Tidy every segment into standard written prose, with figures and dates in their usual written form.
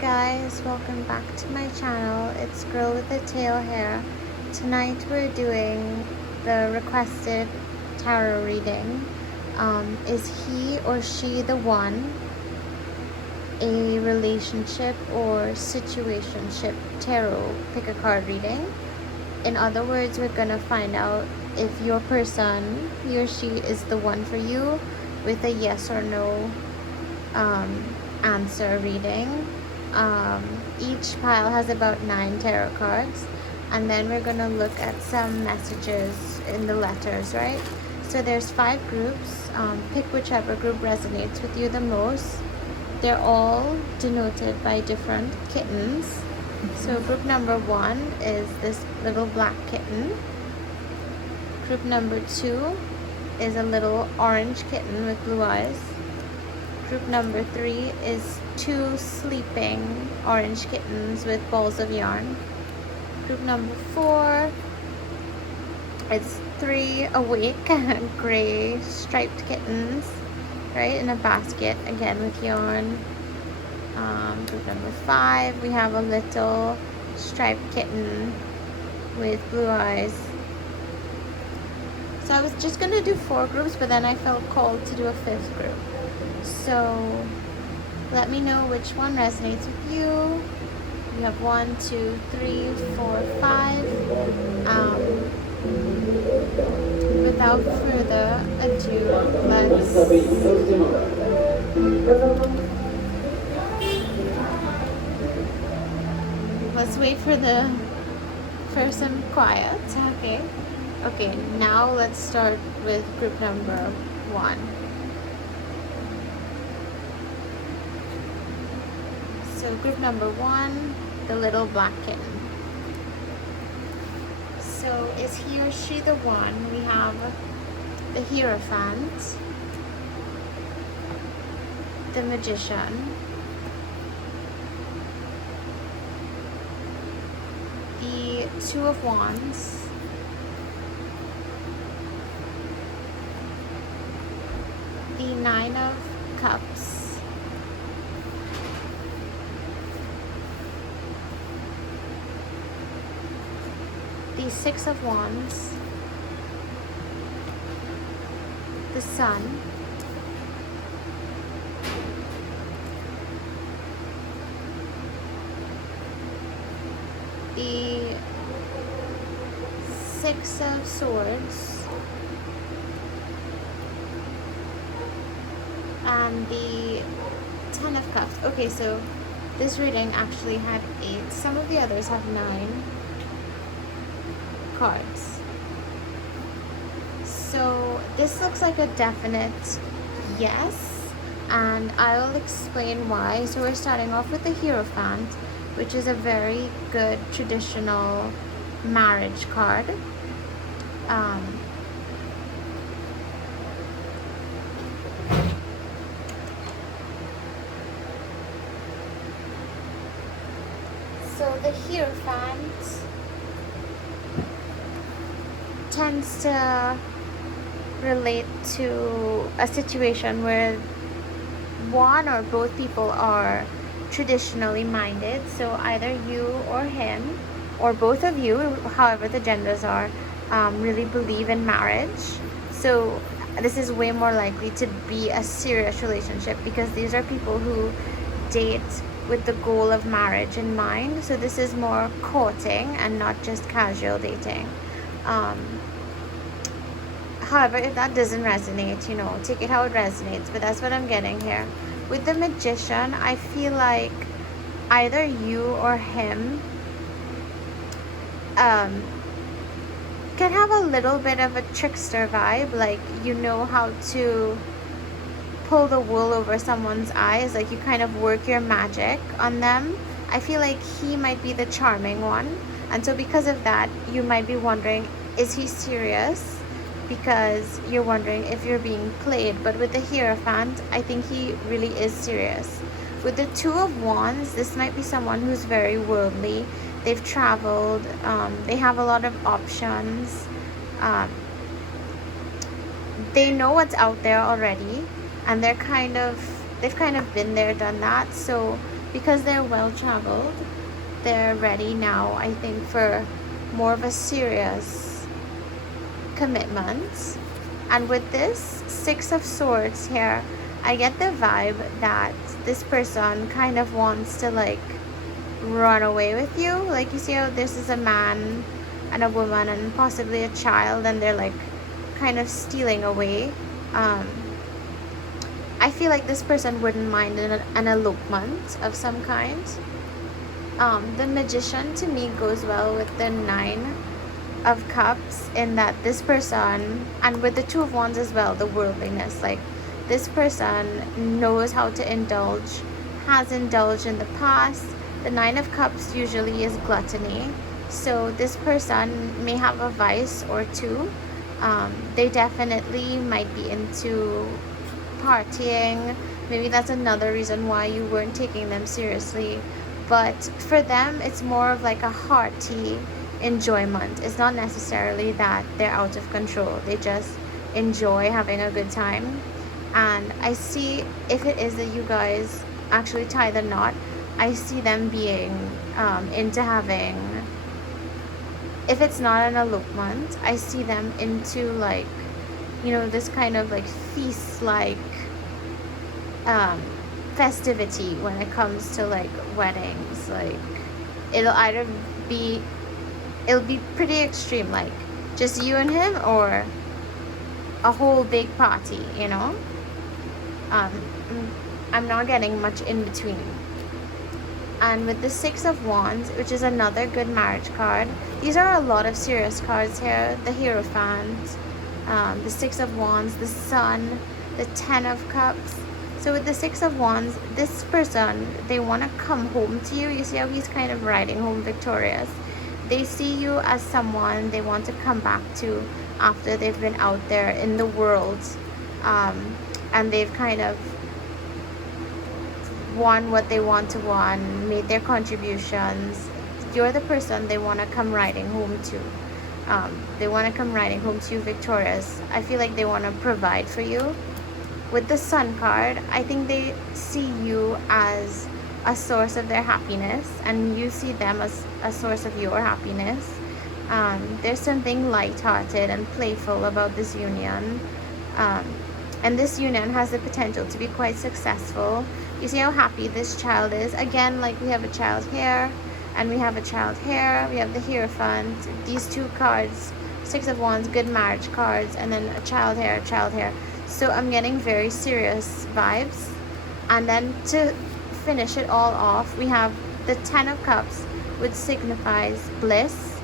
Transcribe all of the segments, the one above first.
guys, welcome back to my channel. It's Girl with a Tail here. Tonight we're doing the requested tarot reading. Is he or she the one? A relationship or situationship tarot pick a card reading. In other words, we're gonna find out if your person, he or she, is the one for you with a yes or no answer reading. Each pile has about 9 tarot cards, and then we're gonna look at some messages in the letters, right? So there's 5 groups. Pick whichever group resonates with you the most. They're all denoted by different kittens. So group number 1 is this little black kitten. Group number 2 is a little orange kitten with blue eyes. Group number 3 is 2 sleeping orange kittens with balls of yarn. Group number 4 is 3 awake gray striped kittens, right, in a basket, again with yarn. Group number 5, we have a little striped kitten with blue eyes. So I was just gonna do 4 groups, but then I felt called to do a 5th group. So let me know which one resonates with you. You have 1, 2, 3, 4, 5. Without further ado, let's wait for the person quiet. Okay, now let's start with group number 1. So group number 1, the little black kitten. So is he or she the one? We have the Hierophant, the Magician, the 2 of Wands, the 9 of Cups, the 6 of Wands, the Sun, the 6 of Swords, and the 10 of Cups. Okay, so this reading actually had 8. Some of the others have 9 cards. So this looks like a definite yes, and I'll explain why. So we're starting off with the Hierophant, which is a very good traditional marriage card. So the Hierophant tends to relate to a situation where one or both people are traditionally minded. So either you or him, or both of you, however the genders are, really believe in marriage. So this is way more likely to be a serious relationship, because these are people who date with the goal of marriage in mind. So this is more courting and not just casual dating. However, if that doesn't resonate, take it how it resonates, but that's what I'm getting here. With the Magician, I feel like either you or him can have a little bit of a trickster vibe, like you know how to pull the wool over someone's eyes, like you kind of work your magic on them. I feel like he might be the charming one, and so because of that, you might be wondering, is he serious? Because you're wondering if you're being played. But with the Hierophant, I think he really is serious. With the 2 of Wands, this might be someone who's very worldly. They've traveled, they have a lot of options, they know what's out there already, and they've kind of been there, done that. So because they're well traveled, they're ready now, I think, for more of a serious commitment. And with this Six of Swords here, I get the vibe that this person kind of wants to like run away with you. Like, you see how this is a man and a woman and possibly a child, and they're like kind of stealing away. I feel like this person wouldn't mind an elopement of some kind. The Magician to me goes well with the Nine of Cups, in that this person, and with the Two of Wands as well, the worldliness, like this person knows how to indulge, has indulged in the past. The Nine of Cups usually is gluttony, so this person may have a vice or two. They definitely might be into partying. Maybe that's another reason why you weren't taking them seriously, but for them it's more of like a hearty enjoyment. It's not necessarily that they're out of control, they just enjoy having a good time. And I see, if it is that you guys actually tie the knot, I see them being into having, if it's not an elopement, I see them into like, you know, this kind of like feast like festivity when it comes to like weddings. Like it'll be pretty extreme, like just you and him, or a whole big party, you know. I'm not getting much in between. And with the Six of Wands, which is another good marriage card, these are a lot of serious cards here. The Hierophant, the Six of Wands, the Sun, the Ten of Cups. So with the Six of Wands, this person, they want to come home to you. You see how he's kind of riding home victorious. They see you as someone they want to come back to after they've been out there in the world, and they've kind of won what they want to win, made their contributions. You're the person they want to come riding home to. They want to come riding home to you victorious. I feel like they want to provide for you. With the Sun card, I think they see you as a source of their happiness, and you see them as a source of your happiness. There's something lighthearted and playful about this union, and this union has the potential to be quite successful. You see how happy this child is. Again, like we have a child here and we have a child here. We have the Hierophant. These two cards, Six of Wands, good marriage cards, and then a child here, a child here. So I'm getting very serious vibes. And then to finish it all off, we have the Ten of Cups, which signifies bliss,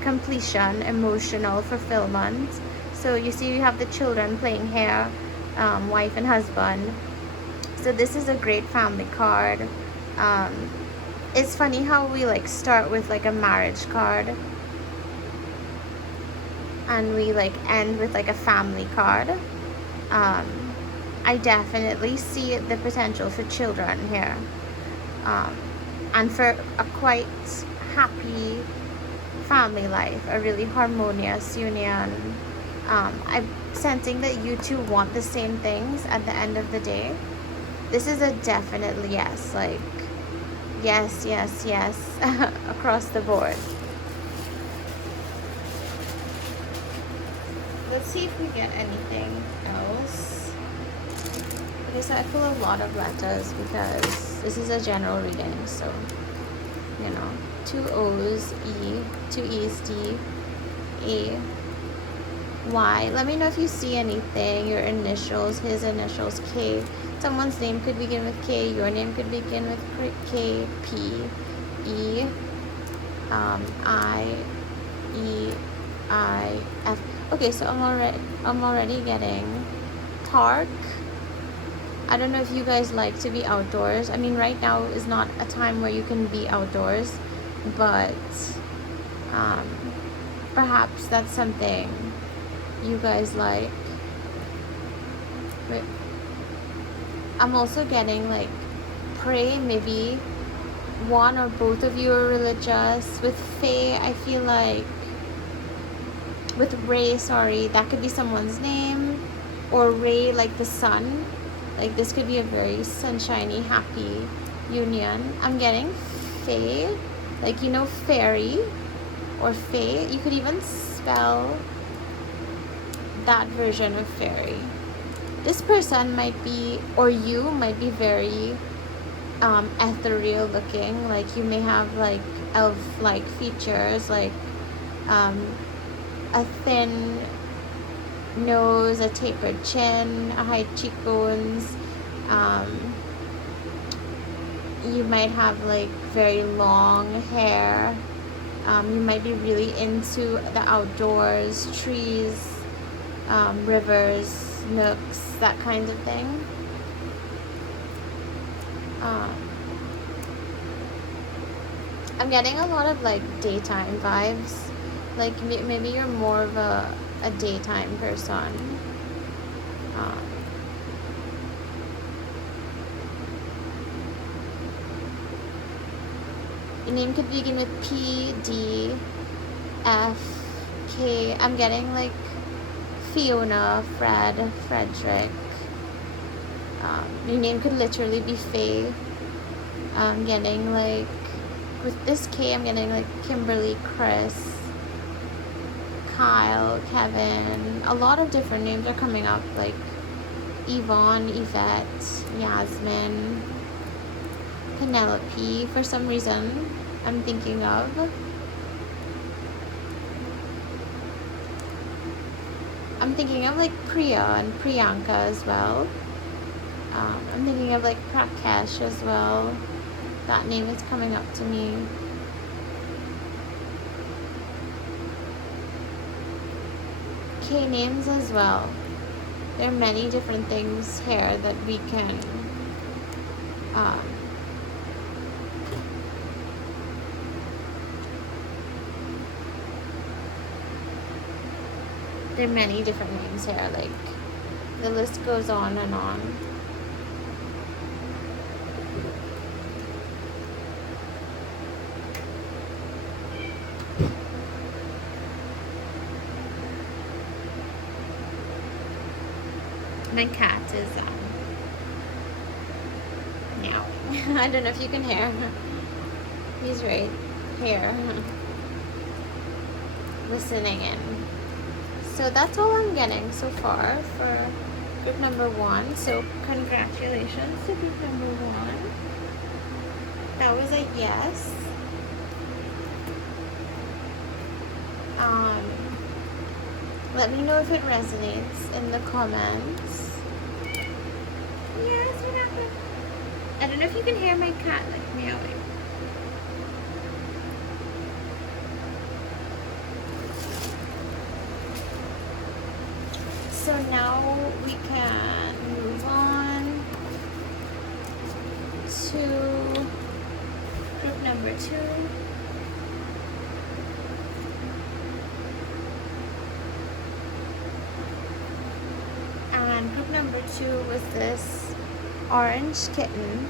completion, emotional fulfillment. So you see, we have the children playing here, wife and husband. So this is a great family card. It's funny how we like start with like a marriage card and we like end with like a family card. I definitely see the potential for children here, and for a quite happy family life, a really harmonious union. I'm sensing that you two want the same things at the end of the day. This is a definitely yes, like yes, yes, yes, across the board. Let's see if we get anything else. Okay, so I pull a lot of letters because this is a general reading, so you know, 2 O's, E, 2 E's, D, A, Y. Let me know if you see anything, your initials, his initials, K. Someone's name could begin with K, your name could begin with K, P, E, I, E, I, F. Okay, so I'm already getting Tark. I don't know if you guys like to be outdoors. I mean, right now is not a time where you can be outdoors, but perhaps that's something you guys like. Wait. I'm also getting like pray, maybe one or both of you are religious. With Faye, I feel like, with Ray, sorry, that could be someone's name, or Ray like the sun. Like this could be a very sunshiny, happy union. I'm getting fae, like, you know, fairy or fae. You could even spell that version of fairy. This person might be, or you might be very ethereal looking. Like you may have like elf-like features, like a thin nose, a tapered chin, a high cheekbones. You might have like very long hair. You might be really into the outdoors, trees, rivers, nooks, that kind of thing. I'm getting a lot of like daytime vibes. Like maybe you're more of a daytime person. Your name could begin with P, D, F, K. I'm getting like Fiona, Fred, Frederick. Your name could literally be Faye. I'm getting like, with this K, I'm getting like Kimberly, Chris, Kyle, Kevin. A lot of different names are coming up, like Yvonne, Yvette, Yasmin, Penelope. For some reason, I'm thinking of. I'm thinking of like Priya and Priyanka as well. I'm thinking of like Prakash as well. That name is coming up to me. K names as well. There are many different things here that we can there are many different names here, like the list goes on and on. My cat is meow. I don't know if you can hear. He's right here listening in. So that's all I'm getting so far for group number 1. So congratulations to group number 1. That was a yes. Let me know if it resonates in the comments. Yes, what happened? I don't know if you can hear my cat like meowing. So now we can move on to group number 2. And group number 2 was this Orange Kitten.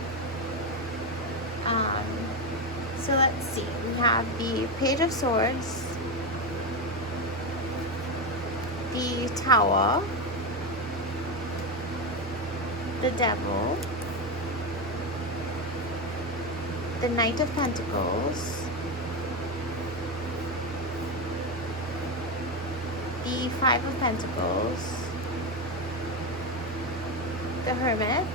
So let's see, we have the Page of Swords, the Tower, the Devil, the Knight of Pentacles, the Five of Pentacles, the Hermit,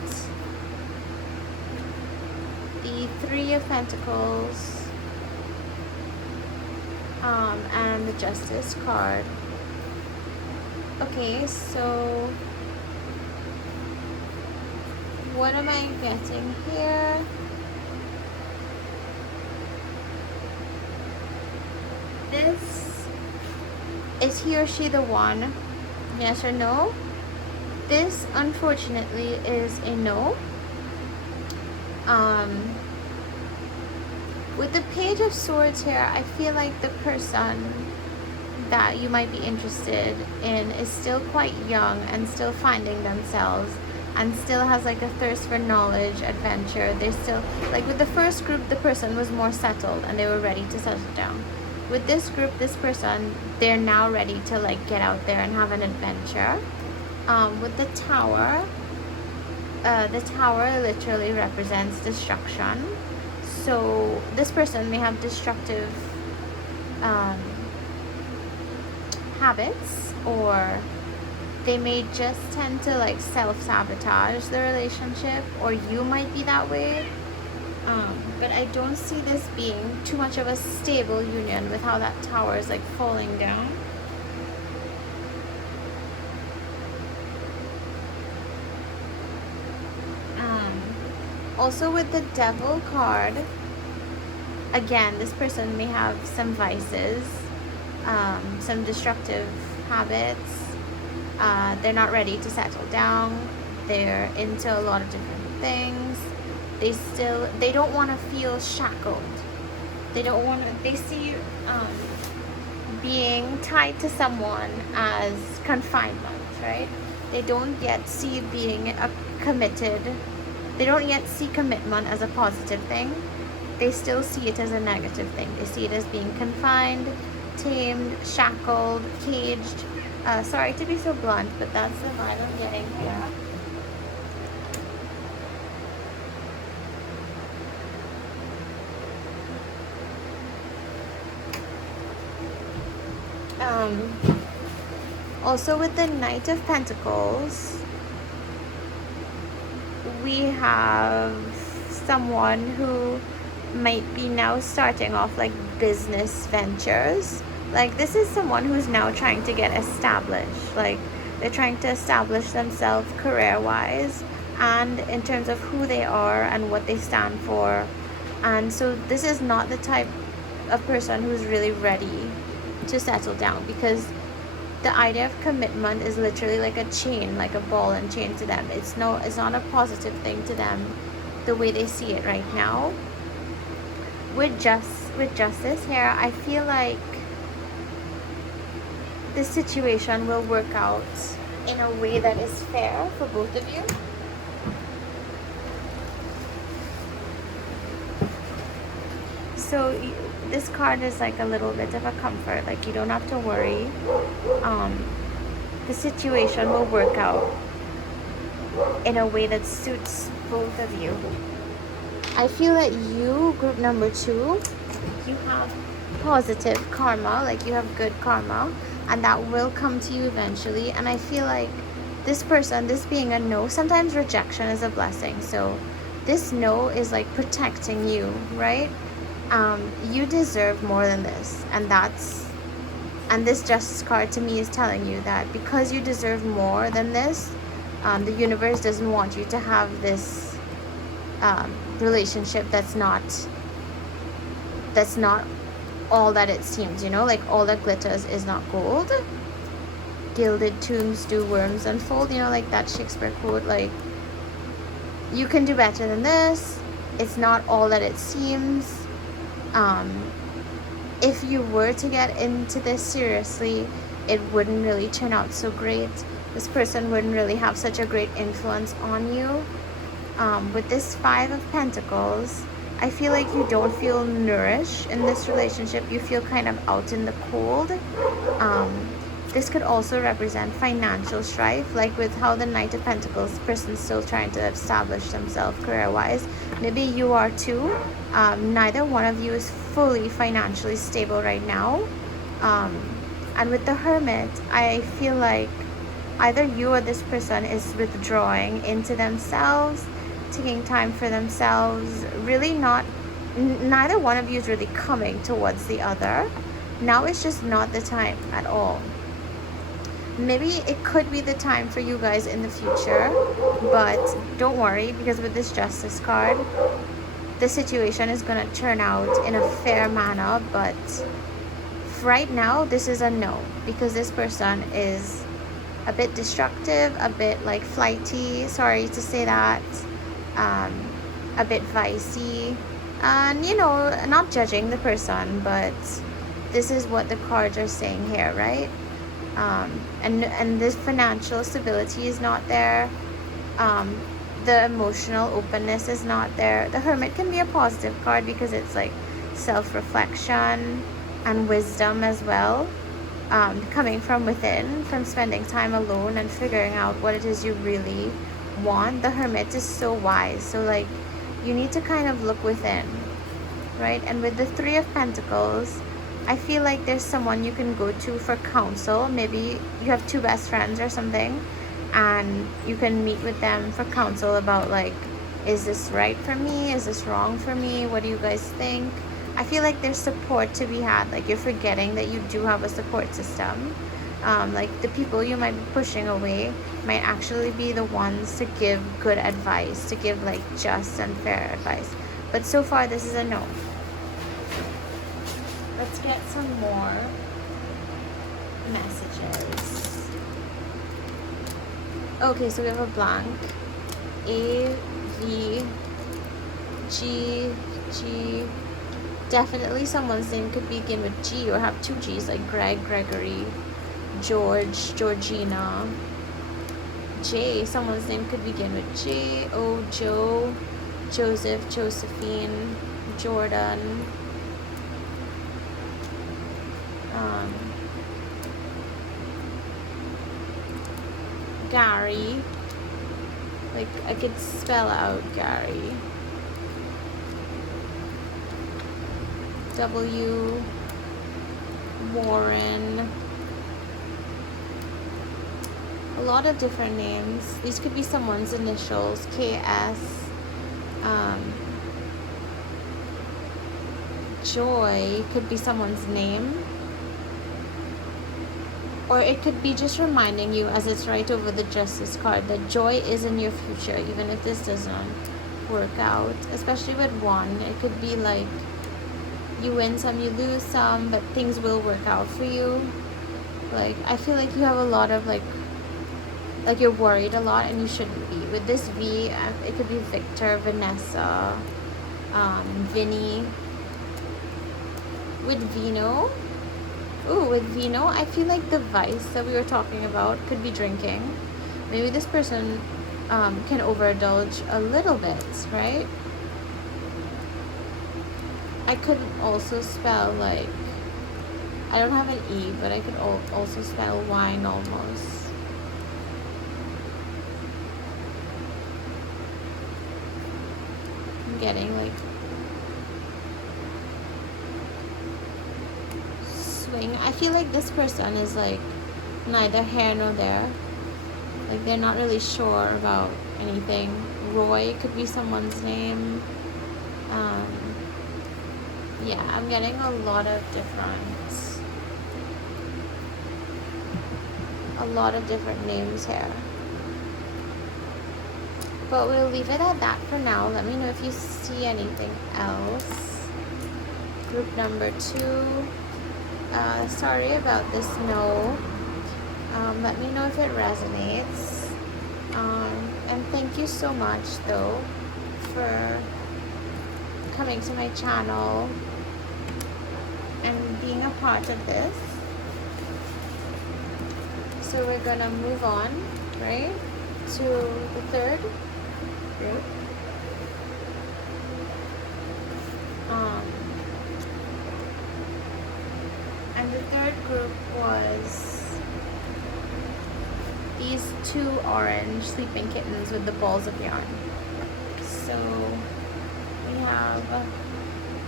the Three of Pentacles, and the Justice card. Okay, so what am I getting here? Is he or she the one? Yes or no? This unfortunately is a no. With the Page of Swords here, I feel like the person that you might be interested in is still quite young and still finding themselves and still has like a thirst for knowledge, adventure. They're still, like with the first group, the person was more settled and they were ready to settle down. With this group, this person, they're now ready to like get out there and have an adventure. With the Tower, the tower literally represents destruction. So this person may have destructive um, habits, or they may just tend to like self-sabotage the relationship, or you might be that way. But I don't see this being too much of a stable union with how that tower is like falling down. Also with the devil card, again, this person may have some vices, some destructive habits. They're not ready to settle down. They're into a lot of different things. They don't want to feel shackled. They see being tied to someone as confinement, right? They don't yet see being committed. They don't yet see commitment as a positive thing. They still see it as a negative thing. They see it as being confined, tamed, shackled, caged. Sorry to be so blunt, but that's the vibe I'm getting here. Also with the Knight of Pentacles, we have someone who might be now starting off like business ventures. Like this is someone who's now trying to get established. Like they're trying to establish themselves career-wise and in terms of who they are and what they stand for. And so this is not the type of person who's really ready to settle down, because the idea of commitment is literally like a chain, like a ball and chain to them. It's not a positive thing to them the way they see it right now. With justice here, I feel like this situation will work out in a way that is fair for both of you. So this card is like a little bit of a comfort. Like you don't have to worry. The situation will work out in a way that suits both of you. I feel that you, group number 2, you have positive karma. Like you have good karma, and that will come to you eventually. And I feel like this person, this being a no, sometimes rejection is a blessing. So this no is like protecting you, right? You deserve more than this, and this justice card to me is telling you that because you deserve more than this, the universe doesn't want you to have this relationship that's not all that it seems, you know, like all that glitters is not gold. Gilded tombs do worms unfold, you know, like that Shakespeare quote. Like you can do better than this. It's not all that it seems. If you were to get into this seriously, it wouldn't really turn out so great. This person wouldn't really have such a great influence on you. With this 5 of Pentacles, I feel like you don't feel nourished in this relationship. You feel kind of out in the cold. This could also represent financial strife, like with how the Knight of Pentacles person's still trying to establish themselves career-wise. Maybe you are too. Neither one of you is fully financially stable right now. And with the Hermit, I feel like either you or this person is withdrawing into themselves, taking time for themselves, really neither one of you is really coming towards the other. Now it's just not the time at all. Maybe it could be the time for you guys in the future, but don't worry, because with this Justice card, the situation is going to turn out in a fair manner. But right now, this is a no, because this person is a bit destructive, a bit like flighty, sorry to say that, a bit vicey, and you know, not judging the person, but this is what the cards are saying here, right? And this financial stability is not there. The emotional openness is not there. The Hermit can be a positive card because it's like self-reflection and wisdom as well, coming from within, from spending time alone and figuring out what it is you really wand, the Hermit, is so wise. So like you need to kind of look within, right? And with the Three of Pentacles, I feel like there's someone you can go to for counsel. Maybe you have two best friends or something, and you can meet with them for counsel about like, is this right for me? Is this wrong for me? What do you guys think? I feel like there's support to be had. Like you're forgetting that you do have a support system. Like the people you might be pushing away might actually be the ones to give good advice, to give like just and fair advice. But so far this is a no. Let's get some more messages. Okay, so we have a blank. A, V, G, G. Definitely someone's name could begin with G or have two G's, like Greg, Gregory, George, Georgina. J, someone's name could begin with J. O, Joe, Joseph, Josephine, Jordan. Gary. Like I could spell out Gary. W, Warren. A lot of different names. These could be someone's initials. KS. Joy could be someone's name. Or it could be just reminding you, as it's right over the Justice card, that joy is in your future, even if this doesn't work out. Especially with one, it could be like you win some, you lose some, but things will work out for you. Like I feel like you have a lot of like you're worried a lot, and you shouldn't be. With this V, it could be Victor, Vanessa, Vinny. With Vino. Ooh, with Vino, I feel like the vice that we were talking about could be drinking. Maybe this person can overindulge a little bit, right? I could also spell like, I don't have an E, but I could also spell wine almost. I'm getting like swing. I feel like this person is like neither here nor there. Like they're not really sure about anything. Roy could be someone's name. Yeah, I'm getting a lot of different names here. But we'll leave it at that for now. Let me know if you see anything else. Group number 2. Sorry about this no. Let me know if it resonates. And thank you so much though for coming to my channel and being a part of this. So we're gonna move on, right, to the third group. And the third group was these 2 orange sleeping kittens with the balls of yarn. So we have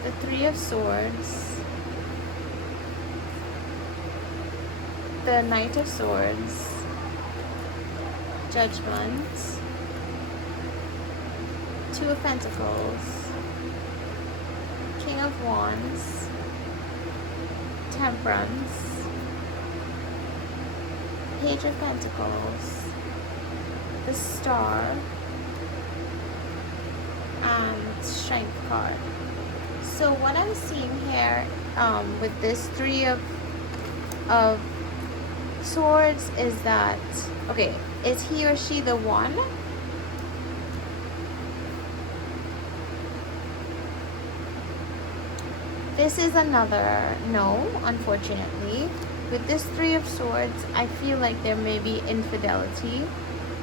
the 3 of Swords, the Knight of Swords, Judgment, 2 of Pentacles, King of Wands, Temperance, Page of Pentacles, the Star, and Strength card. So what I'm seeing here with this 3 of Swords is that, okay, is he or she the one? This is another no, unfortunately. With this 3 of Swords, I feel like there may be infidelity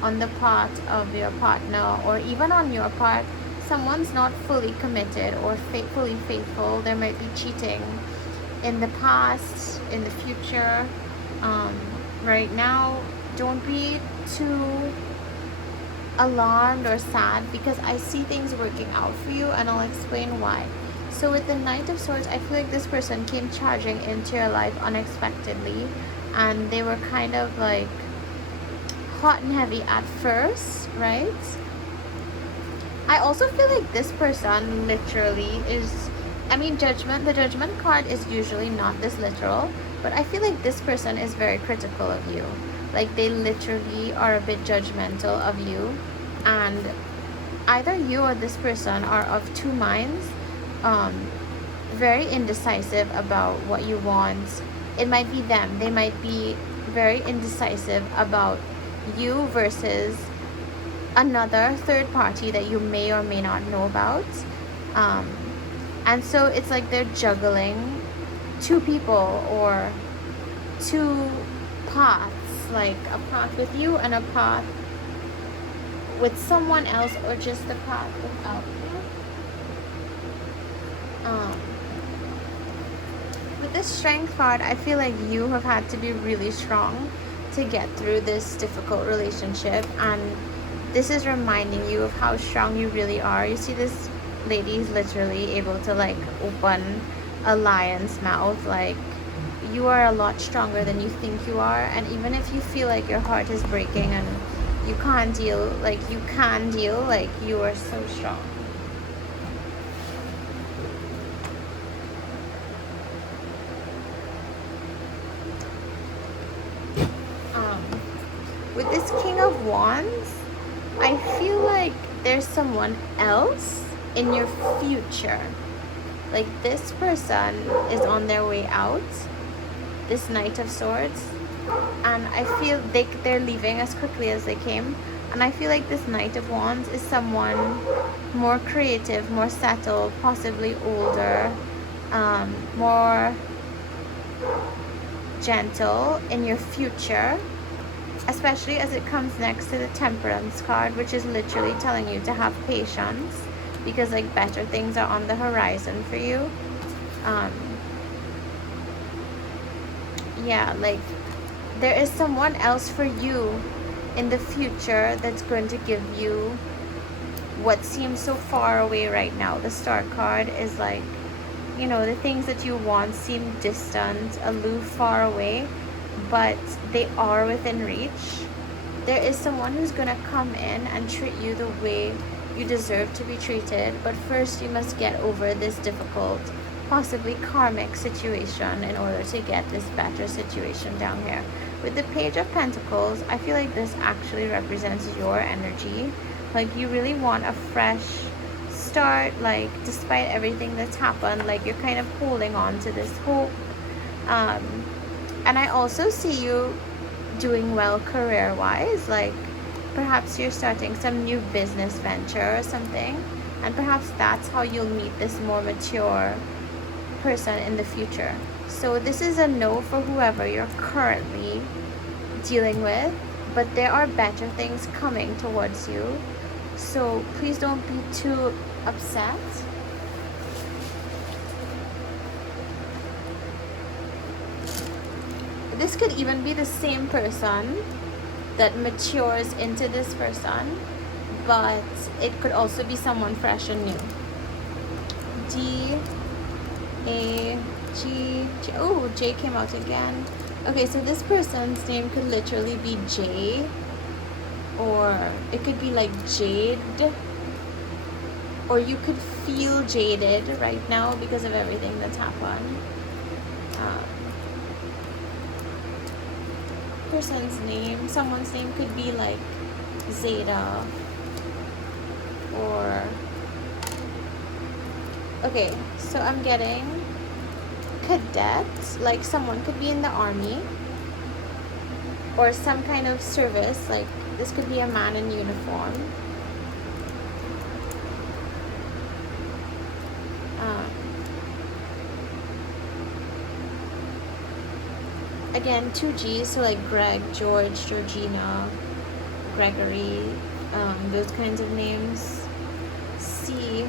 on the part of your partner, or even on your part. Someone's not fully committed or fully faithful. There might be cheating in the past, in the future. Right now, don't be too alarmed or sad, because I see things working out for you, and I'll explain why. So with the Knight of Swords, I feel like this person came charging into your life unexpectedly, and they were kind of like hot and heavy at first, right? I also feel like this person literally is, I mean, Judgment, the Judgment card is usually not this literal, but I feel like this person is very critical of you. Like, they literally are a bit judgmental of you, and either you or this person are of two minds, very indecisive about what you want. It might be them. They might be very indecisive about you versus another third party that you may or may not know about. And so it's like they're juggling two people or two paths, like a path with you and a path with someone else, or just the path without you. With this Strength card, I feel like you have had to be really strong to get through this difficult relationship, and this is reminding you of how strong you really are. You see, this lady is literally able to like open a lion's mouth. Like, you are a lot stronger than you think you are, and even if you feel like your heart is breaking and you can't deal, like you can deal, like you are so strong. With this King of Wands, I feel like there's someone else in your future. Like, this person is on their way out, this Knight of Swords, and I feel they're leaving as quickly as they came. And I feel like this Knight of Wands is someone more creative, more settled, possibly older, more gentle in your future, especially as it comes next to the Temperance card, which is literally telling you to have patience, because like better things are on the horizon for you. Yeah, like there is someone else for you in the future that's going to give you what seems so far away right now. The Star card is like, you know, the things that you want seem distant, aloof, far away, but they are within reach. There is someone who's gonna come in and treat you the way you deserve to be treated, but first you must get over this difficult, possibly karmic situation in order to get this better situation down here. With the Page of Pentacles, I feel like this actually represents your energy. Like, you really want a fresh start, like despite everything that's happened, like you're kind of holding on to this hope. And I also see you doing well career-wise, like perhaps you're starting some new business venture or something, and perhaps that's how you'll meet this more mature person in the future. So this is a no for whoever you're currently dealing with, but there are better things coming towards you, so please don't be too upset. This could even be the same person that matures into this person, but it could also be someone fresh and new. D-A-G-J. Oh, J came out again. Okay, so this person's name could literally be J, or it could be like Jade, or you could feel jaded right now because of everything that's happened. Person's name, someone's name could be like Zeta, or okay, so I'm getting cadet, like someone could be in the army or some kind of service, like this could be a man in uniform. Again, 2 G's, so like Greg, George, Georgina, Gregory, those kinds of names. C,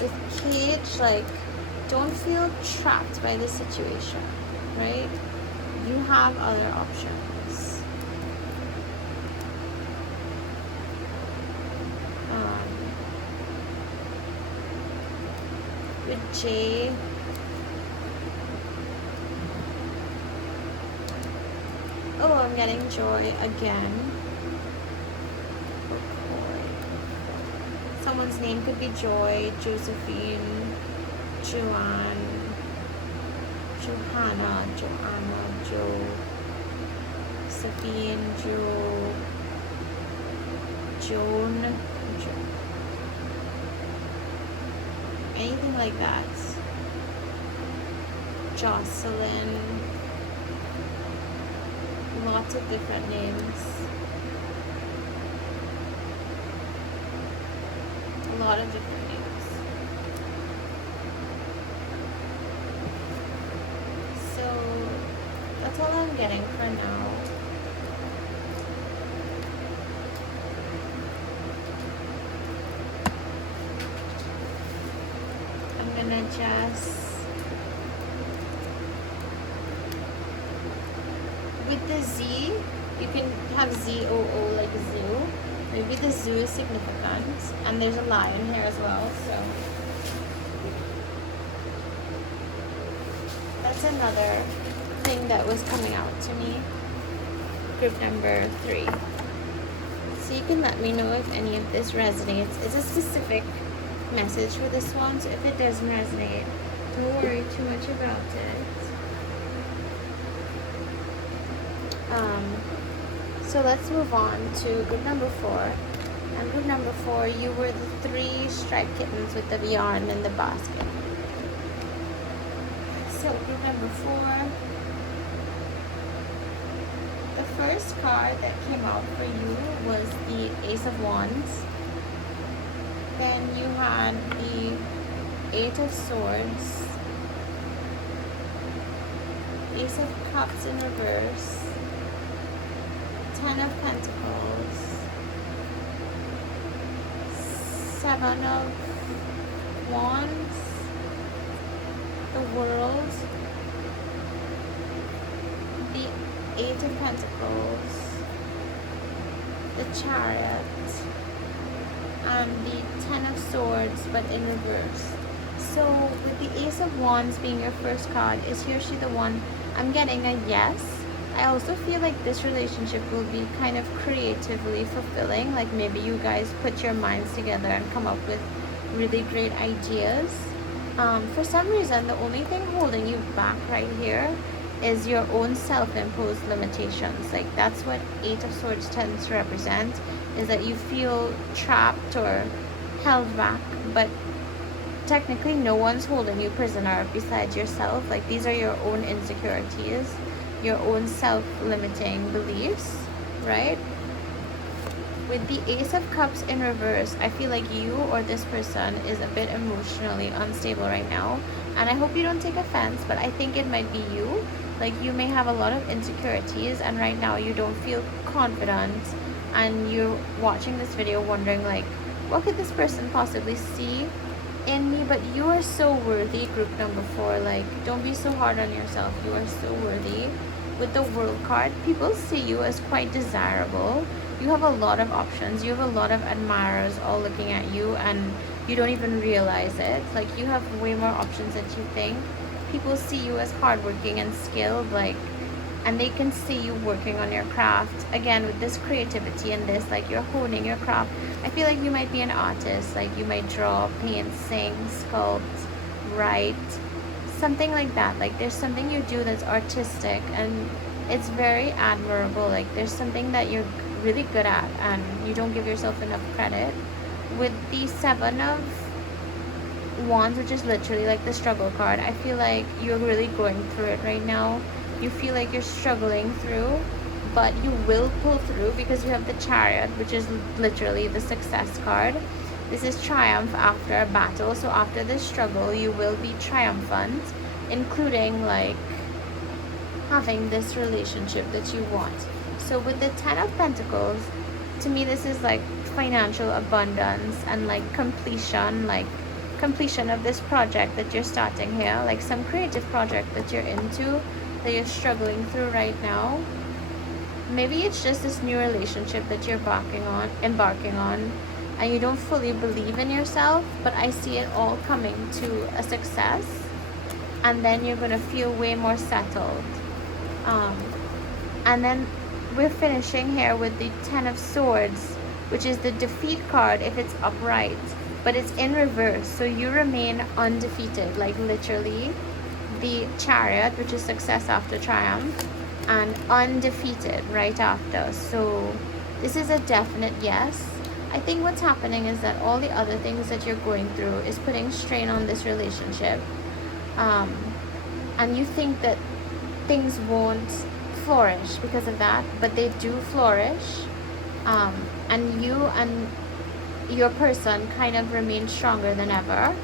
with Cage, like, don't feel trapped by the situation, right? You have other options. With J, oh, I'm getting joy again. Someone's name could be Joy, Josephine, Joanne, Johanna, Josephine, Joan, anything like that. Jocelyn, lots of different names. A lot of different names. So that's all I'm getting for now. I'm gonna just, with the Z, you can have ZOO like zoo. Maybe the zoo is significant, and there's a lion here as well, so that's another thing that was coming out to me. Group number 3. So you can let me know if any of this resonates. It's a specific message for this one, so if it doesn't resonate, don't worry too much about it. So let's move on to group number 4. And group number 4, you were the 3 striped kittens with the yarn in the basket. So group number 4, the first card that came out for you was the Ace of Wands. Then you had the 8 of Swords, Ace of Cups in reverse, 10 of Pentacles, 7 of Wands, the World, the 8 of Pentacles, the Chariot, and the 10 of Swords, but in reverse. So with the Ace of Wands being your first card, is he or she the one? I'm getting a yes. I also feel like this relationship will be kind of creatively fulfilling. Like maybe you guys put your minds together and come up with really great ideas. For some reason, the only thing holding you back right here is your own self-imposed limitations. Like that's what 8 of Swords tends to represent, is that you feel trapped or held back, but technically no one's holding you prisoner besides yourself. Like these are your own insecurities, your own self-limiting beliefs, right? With the Ace of Cups in reverse, I feel like you or this person is a bit emotionally unstable right now. And I hope you don't take offense, but I think it might be you. Like you may have a lot of insecurities and right now you don't feel confident, and you're watching this video wondering like, what could this person possibly see in me? But you are so worthy, group number 4. Like don't be so hard on yourself. You are so worthy. With the World card, people see you as quite desirable. You have a lot of options. You have a lot of admirers all looking at you and you don't even realize it. Like you have way more options than you think. People see you as hardworking and skilled, like, and they can see you working on your craft. Again, with this creativity and this, like you're honing your craft. I feel like you might be an artist. Like you might draw, paint, sing, sculpt, write, something like that. Like there's something you do that's artistic and it's very admirable. Like there's something that you're really good at and you don't give yourself enough credit. With the 7 of Wands, which is literally like the struggle card, I feel like you're really going through it right now. You feel like you're struggling through, but you will pull through because you have the Chariot, which is literally the success card. This is triumph after a battle. So after this struggle, you will be triumphant, including like having this relationship that you want. So with the 10 of Pentacles, to me this is like financial abundance and like completion of this project that you're starting here, like some creative project that you're into, that you're struggling through right now. Maybe it's just this new relationship that you're embarking on. and you don't fully believe in yourself, but I see it all coming to a success, and then you're going to feel way more settled. And then we're finishing here with the Ten of Swords, which is the defeat card if it's upright, but it's in reverse, so you remain undefeated, like literally. The Chariot, which is success after triumph, and undefeated right after. So this is a definite yes. I think what's happening is that all the other things that you're going through is putting strain on this relationship, and you think that things won't flourish because of that, but they do flourish, and you and your person kind of remain stronger than ever.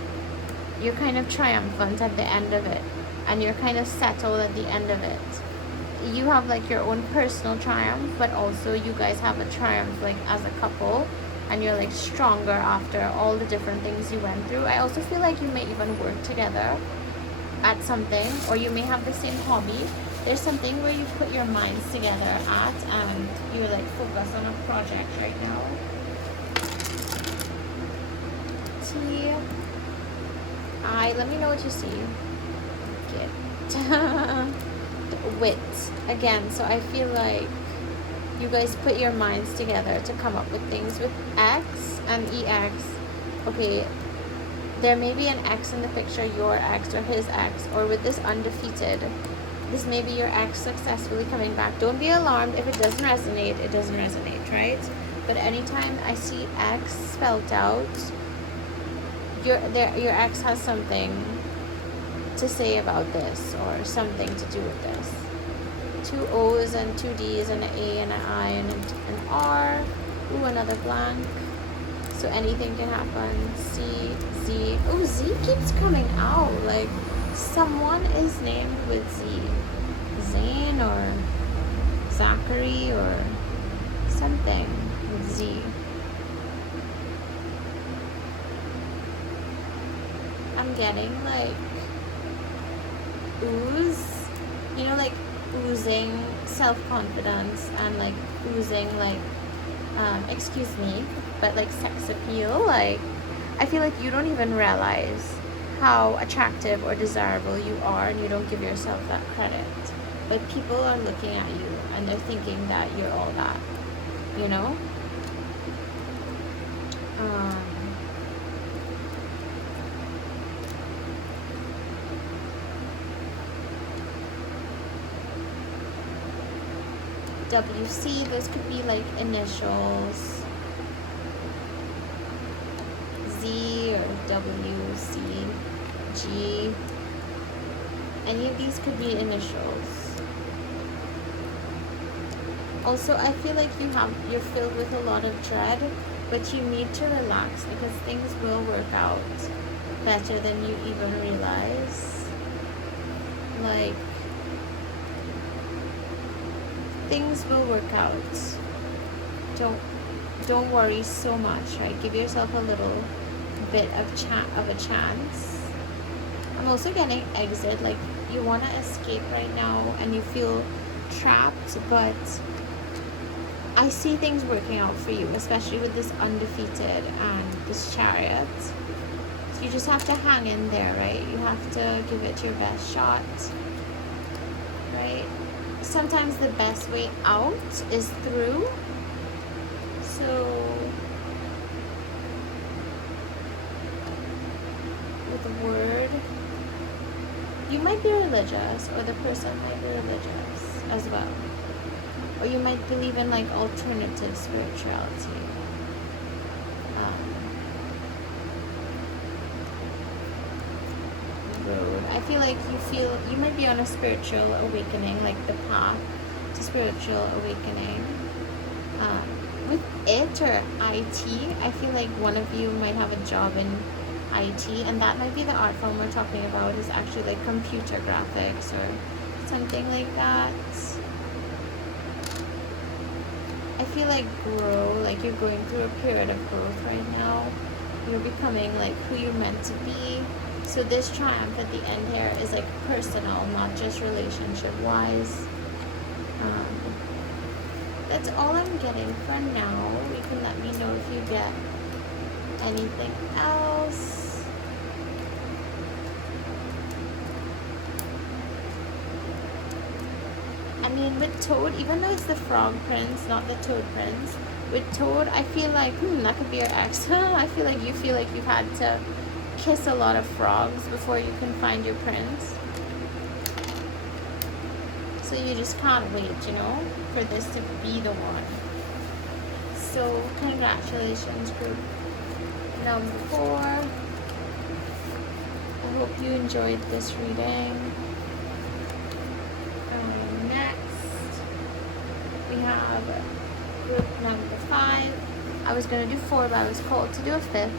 You're kind of triumphant at the end of it, and you're kind of settled at the end of it. You have like your own personal triumph, but also you guys have a triumph like as a couple, and you're like stronger after all the different things you went through. I also feel like you may even work together at something, or you may have the same hobby. There's something where you put your minds together at, and you're like focused on a project right now. Let me know what you see. Get wit again. So I feel like you guys put your minds together to come up with things with X and EX. Okay, there may be an X in the picture, your X or his X, or with this undefeated, this may be your ex successfully coming back. Don't be alarmed if it doesn't resonate. It doesn't resonate, right? But anytime I see X spelled out, your ex has something to say about this, or something to do with this. 2 O's and 2 D's and an A and an I and an R. Ooh, another blank. So anything can happen. C, Z. Oh, Z keeps coming out. Like, someone is named with Z. Zane or Zachary or something with Z. I'm getting like ooze, you know, like oozing self-confidence and like oozing like excuse me, but like sex appeal. Like, I feel like you don't even realize how attractive or desirable you are, and you don't give yourself that credit, but people are looking at you and they're thinking that you're all that, you know. WC, those could be like initials. Z or W, C, G. Any of these could be initials. Also, I feel like you're filled with a lot of dread, but you need to relax because things will work out better than you even realize. Like, things will work out. Don't worry so much, right? Give yourself a little bit of a chance. I'm also getting exit, like you want to escape right now and you feel trapped, but I see things working out for you, especially with this undefeated and this Chariot. So you just have to hang in there, right? You have to give it your best shot, right? Sometimes the best way out is through. So with a word, you might be religious, or the person might be religious as well, or you might believe in like alternative spirituality. Road. I feel like you might be on a spiritual awakening, like the path to spiritual awakening. With it or IT, I feel like one of you might have a job in IT, and that might be the art form we're talking about, is actually like computer graphics or something like that. I feel like grow, like you're going through a period of growth right now. You're becoming like who you're meant to be. So this triumph at the end here is like personal, not just relationship wise. That's all I'm getting for now. You can let me know if you get anything else. I mean, with Toad, even though it's the Frog Prince, not the Toad Prince, with Toad, I feel like, that could be your ex. I feel like you've had to kiss a lot of frogs before you can find your prince. So you just can't wait, you know, for this to be the one. So congratulations, group number 4. I hope you enjoyed this reading. Next, we have group number 5. I was going to do 4, but I was called to do a 5th.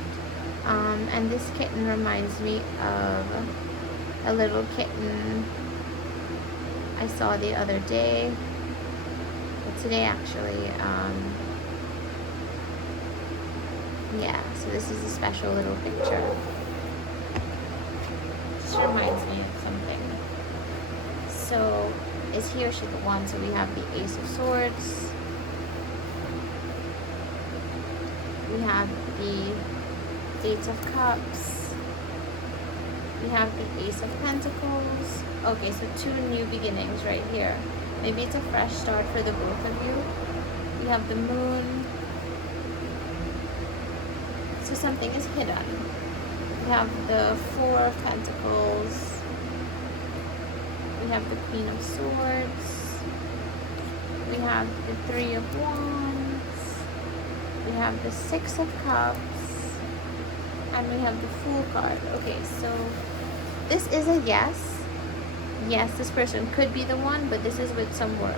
And this kitten reminds me of a little kitten I saw the other day, or today actually. Yeah, so this is a special little picture. Just reminds me of something. So is he or she the one? So we have the Ace of Swords. We have the 8 of Cups. We have the Ace of Pentacles. Okay, so 2 new beginnings right here. Maybe it's a fresh start for the both of you. We have the Moon. So something is hidden. We have the 4 of Pentacles. We have the Queen of Swords. We have the 3 of Wands. We have the 6 of Cups. And we have the Fool card. Okay, so this is a yes. Yes, this person could be the one, but this is with some work.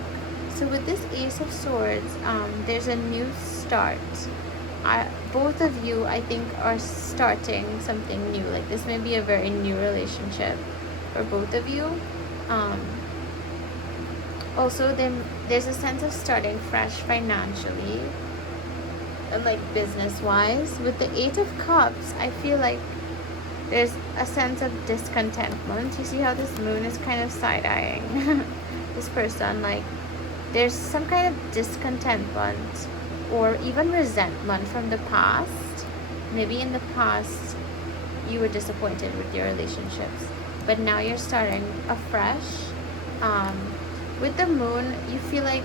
So with this Ace of Swords, there's a new start. Both of you, I think, are starting something new. Like this may be a very new relationship for both of you. Also, there's a sense of starting fresh financially and like business-wise. With the 8 of Cups, I feel like there's a sense of discontentment. You see how this Moon is kind of side-eyeing this person? Like there's some kind of discontentment or even resentment from the past. Maybe in the past you were disappointed with your relationships, but now you're starting afresh. With the Moon, you feel like,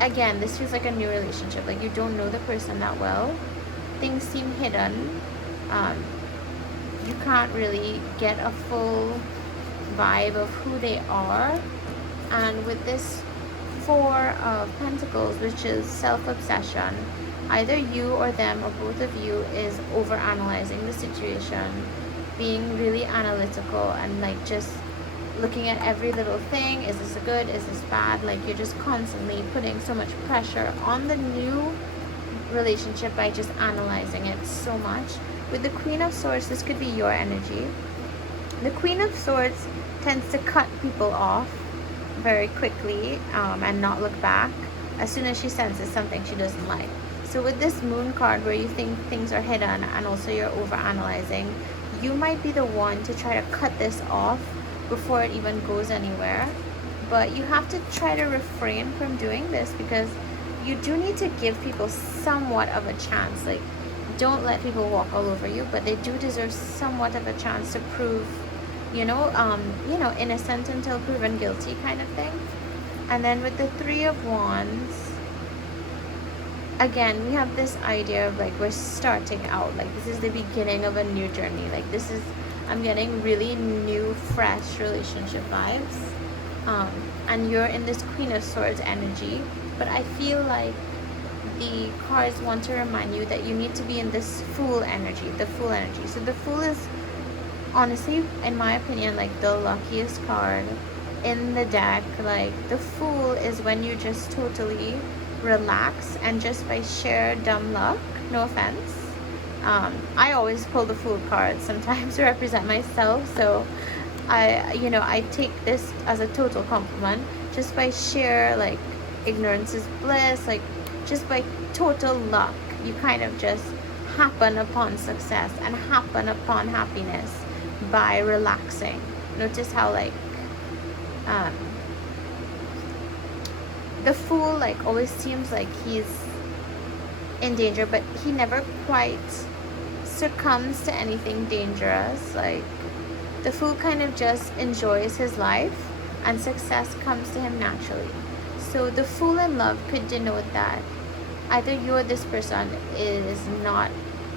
again, this feels like a new relationship. Like you don't know the person that well. Things seem hidden. You can't really get a full vibe of who they are. And with this 4 of Pentacles, which is self-obsession, either you or them or both of you is over-analyzing the situation, being really analytical and like just looking at every little thing. Is this good? Is this bad? Like you're just constantly putting so much pressure on the new relationship by just analyzing it so much. With the Queen of Swords, this could be your energy. The Queen of Swords tends to cut people off very quickly and not look back as soon as she senses something she doesn't like. So with this Moon card, where you think things are hidden and also you're over-analyzing, you might be the one to try to cut this off before it even goes anywhere. But you have to try to refrain from doing this, because you do need to give people somewhat of a chance. Like, don't let people walk all over you, but they do deserve somewhat of a chance to prove, innocent until proven guilty kind of thing. And then with the 3 of Wands, again, we have this idea of like we're starting out. Like this is the beginning of a new journey. Like this is, I'm getting really new, fresh relationship vibes. And you're in this Queen of Swords energy, but I feel like the cards want to remind you that you need to be in this Fool energy, the Fool energy. So the Fool is honestly, in my opinion, like the luckiest card in the deck. Like the Fool is when you just totally relax, and just by sheer dumb luck, no offense, I always pull the Fool card sometimes to represent myself, so I take this as a total compliment. Just by sheer like ignorance is bliss, like just by total luck, you kind of just happen upon success and happen upon happiness by relaxing. Notice how like the Fool like always seems like he's in danger, but he never quite succumbs to anything dangerous. Like, the fool kind of just enjoys his life, and success comes to him naturally. So the fool in love could denote that either you or this person is not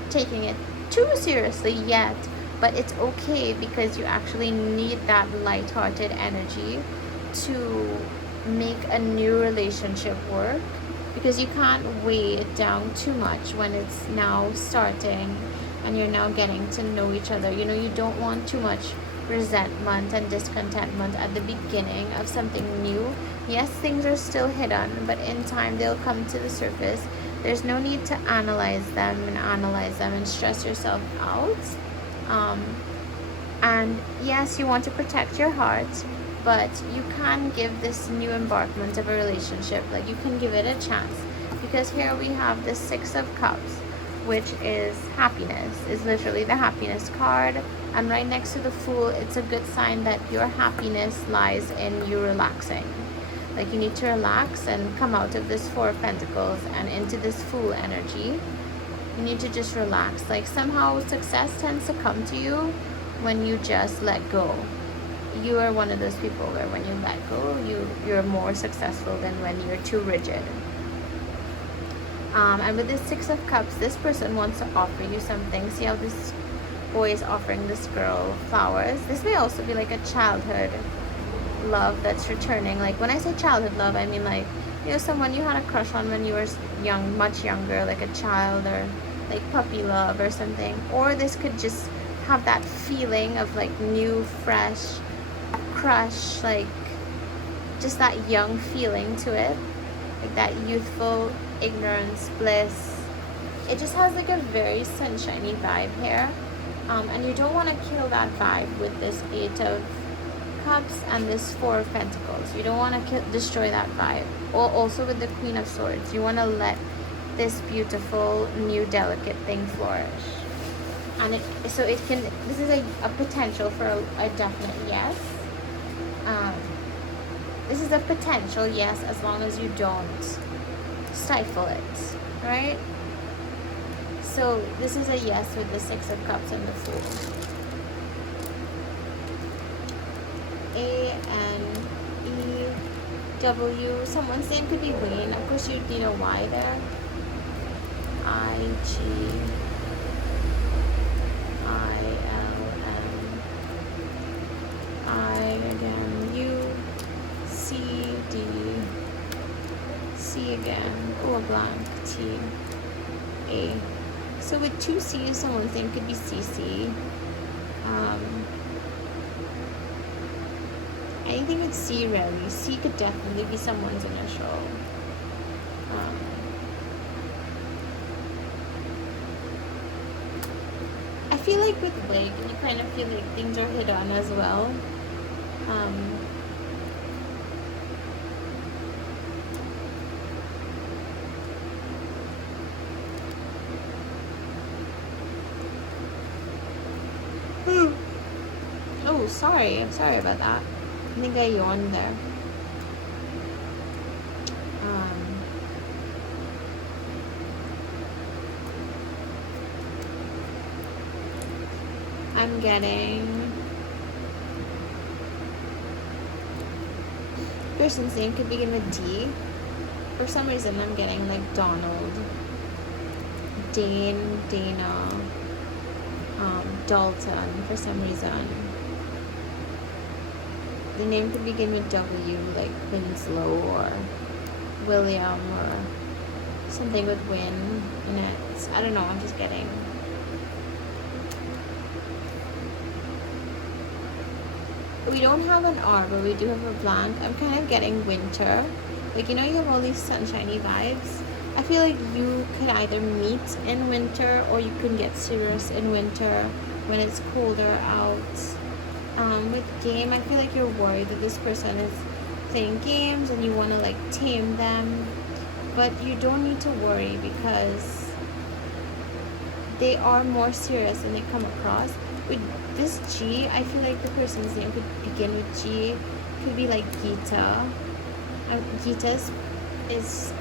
taking it too seriously yet, but it's okay because you actually need that light-hearted energy to make a new relationship work, because you can't weigh it down too much when it's now starting and you're now getting to know each other. You know, you don't want too much resentment and discontentment at the beginning of something new. Yes, things are still hidden, but in time they'll come to the surface. There's no need to analyze them and stress yourself out. And yes, you want to protect your heart, but you can give this new embarkment of a relationship, like, you can give it a chance, because here we have the Six of Cups, which is happiness, is literally the happiness card, and right next to the Fool, it's a good sign that your happiness lies in you relaxing. Like, you need to relax and come out of this Four of Pentacles and into this Fool energy. You need to just relax. Like, somehow success tends to come to you when you just let go. You are one of those people where when you let go, you're more successful than when you're too rigid. And with this Six of Cups, this person wants to offer you something. See how this boy is offering this girl flowers? This may also be like a childhood love that's returning. Like, when I say childhood love, I mean, like, you know, someone you had a crush on when you were young, much younger, like a child, or like puppy love or something. Or this could just have that feeling of like new, fresh crush, like just that young feeling to it, like that youthful ignorance, bliss. It just has like a very sunshiny vibe here, and you don't want to kill that vibe with this Eight of Cups and this Four of Pentacles. You don't want to destroy that vibe. Also with the Queen of Swords, you want to let this beautiful new delicate thing flourish. And this is a potential for a definite yes. This is a potential yes, as long as you don't stifle it, right? So this is a yes with the Six of Cups and the Fool. A-N-E-W. Someone's name could be Wayne. Of course, you'd need a Y there. I again, U-C-D-C again. Oh, a blank. T-A. So with two C's, someone's name could be CC. Anything with C, really. C could definitely be someone's initial. I feel like with Wig, you kind of feel like things are hidden as well. Oh, sorry. I'm sorry about that. I think I yawned there. I'm getting person's name could begin with D. For some reason, I'm getting like Donald, Dane, Dana, Dalton. For some reason, the name could begin with W, like Winslow or William or something with Win in it. I don't know. I'm just getting. We don't have an R, but we do have a blank. I'm kind of getting winter. Like, you know, you have all these sunshiny vibes. I feel like you could either meet in winter or you can get serious in winter when it's colder out. With game, I feel like you're worried that this person is playing games and you want to like tame them. But you don't need to worry because they are more serious than they come across. With this G, I feel like the person's name could begin with G. Could be like Gita. Gita is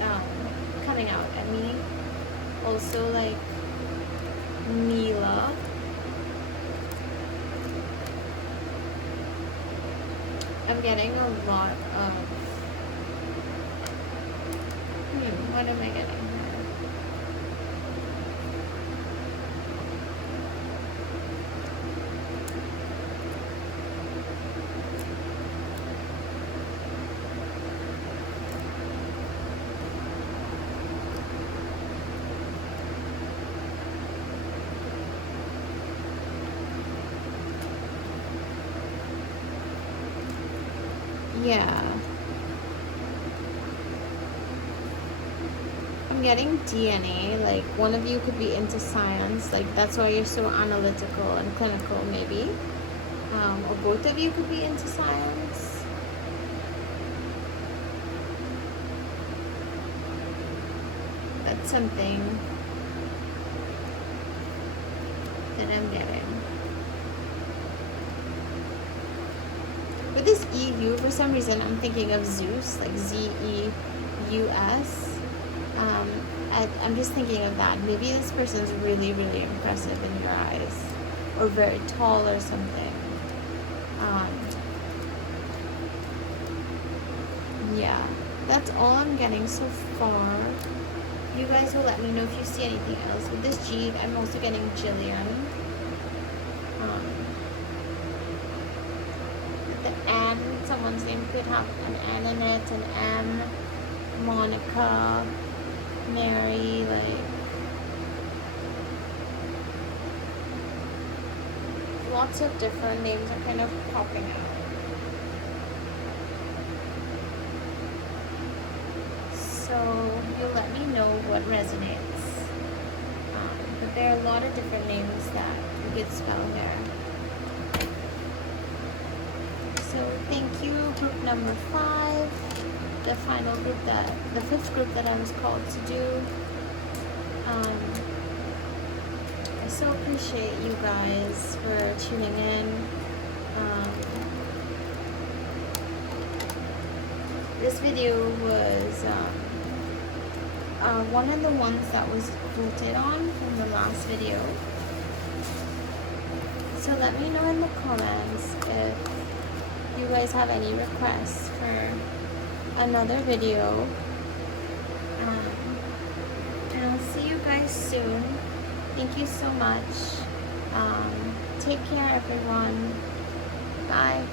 coming out at me. Also like Mila. I'm getting a lot of, what am I getting here? Yeah. I'm getting DNA, like one of you could be into science, like that's why you're so analytical and clinical maybe. Or both of you could be into science. That's something that I'm getting. With this EU, for some reason, I'm thinking of Zeus, like Z-E-U-S. I'm just thinking of that. Maybe this person's really, really impressive in your eyes, or very tall or something. Yeah, that's all I'm getting so far. You guys will let me know if you see anything else. With this G, I'm also getting Jillian. The N, someone's name could have an N in it, an M, Monica, Mary, like lots of different names are kind of popping out. So you'll let me know what resonates. But there are a lot of different names that you could spell there. So thank you, group number 5, the final group the 5th group that I was called to do. I so appreciate you guys for tuning in. This video was one of the ones that was voted on from the last video. So let me know in the comments if you guys have any requests for another video. And I'll see you guys soon. Thank you so much. Take care, everyone. Bye.